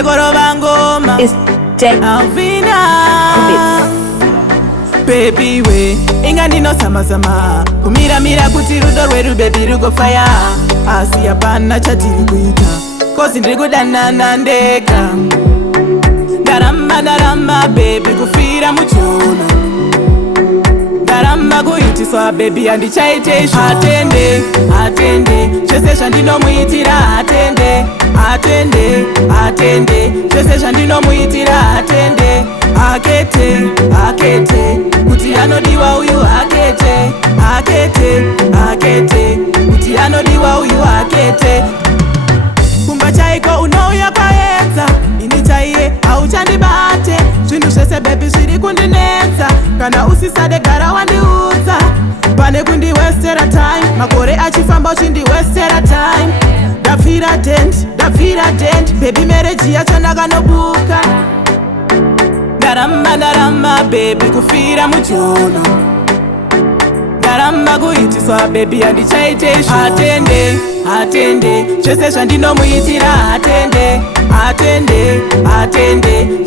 tegorova ngoma Alvina Baby we inga ndino sama kumira kuti rudo rweru baby rugo fire asi hapana chatiri kuita kozi ndiri kudanana ndega ndarama baby kufira muchono ndarama kuitiswa baby handichaite atende zvese zvandinomuitira atende zvese zvandinomuitira atende akete kuti anodiwa uyu akete kuti anodiwa uyu akete kumba chaiko unouya kwaedza ini chaiye hauchandibate zvinhu zvese bebi zviri kundinetsa kana usisade gara wandiudza pane kundiwestera time makore achifamba uchindiwestera time ndapfira dent bebi mereji yacho ndakanobuka ndarama baby kufira mujono ndarama kuitiswa baby handichaite atende zvese zvandinomuitira atende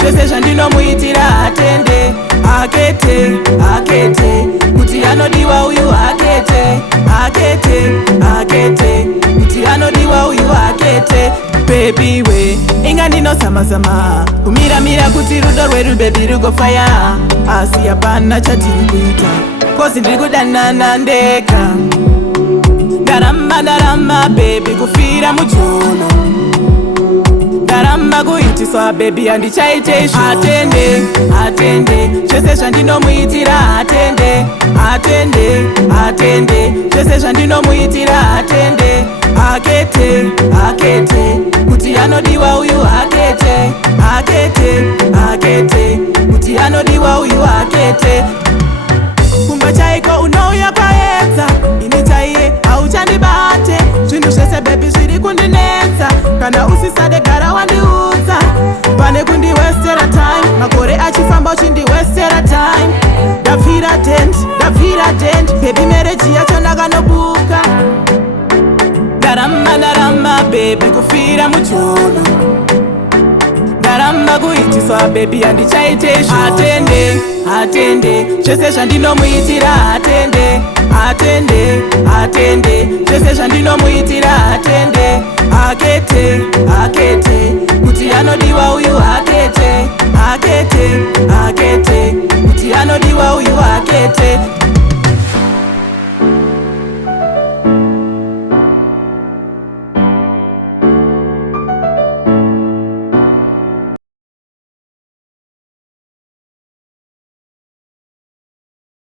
zvese zvandinomuitira akete kuti anodiwa uyu akete kuti anodiwa uyu akete baby we inga ndinosama kumira kuti rudo rweru baby rugo fire asi hapana chatiri kuita kozi ndiri kudanana ndega ndarama baby kufira mujono ndarama kuitiswa baby handichaite atende zvese zvandinomuitira atende zvese zvandinomuitira akete kuti anodiwa uyu akete kuti anodiwa uyu akete kumba chaiko unouya kwaedza ini chaiye hauchandibate zvinhu zvese bebi zviri kundinetsa kana usisade gara wandiudza pane kundiwestera time makore achifamba uchindiwestera time ndapfira dent bebi mereji yacho ndakanobuka ndarama baby kufira mujono ndarama kuitiswa baby handichaite atende zvese zvandinomuitira atende zvese zvandinomuitira akete kuti anodiwa uyu akete